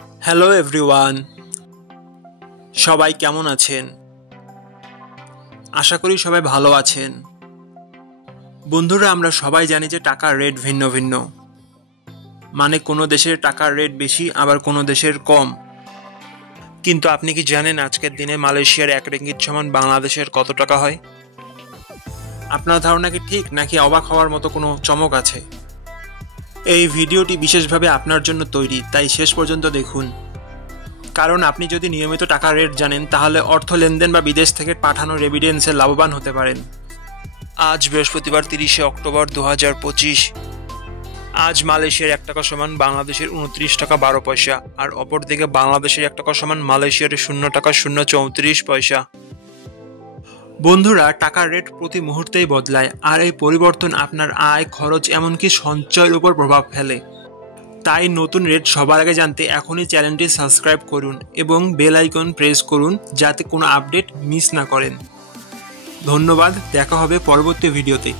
Hello everyone, সবাই কেমন আছেন? আশা করি সবাই ভালো আছেন। বন্ধুরা, আমরা সবাই জানি যে টাকার রেট ভিন্ন ভিন্ন। মানে কোনো দেশের টাকার রেট বেশি, আবার কোনো দেশের কম। কিন্তু আপনি কি জানেন আজকের দিনে মালয়েশিয়ার 1 রিঙ্গিত সমান বাংলাদেশের কত টাকা হয়? আপনার ধারণা কি ঠিক, নাকি অবাক হওয়ার মতো কোনো চমক আছে? এই ভিডিওটি বিশেষভাবে আপনার জন্য তৈরি, তাই শেষ পর্যন্ত দেখুন। কারণ আপনি যদি নিয়মিত টাকার রেট জানেন, তাহলে অর্থ লেনদেন বা বিদেশ থেকে পাঠানো রেমিটেন্সে লাভবান হতে পারেন। আজ বৃহস্পতিবার 30শে অক্টোবর 2025। আজ মালয়েশিয়ার 1 টাকা সমান বাংলাদেশের 29 টাকা 12 পয়সা, আর অপরদিকে বাংলাদেশের 1 টাকা সমান মালয়েশিয়ার 0 টাকা 0.34 পয়সা। বন্ধুরা, টাকার রেট প্রতি মুহূর্তেই বদলায়, আর এই পরিবর্তন আপনার আয়, খরচ, এমনকি সঞ্চয়ের উপর প্রভাব ফেলে। তাই নতুন রেট সবার আগে জানতে এখনই চ্যানেলটি সাবস্ক্রাইব করুন এবং বেল আইকন প্রেস করুন, যাতে কোনো আপডেট মিস না করেন। ধন্যবাদ, দেখা হবে পরবর্তী ভিডিওতে।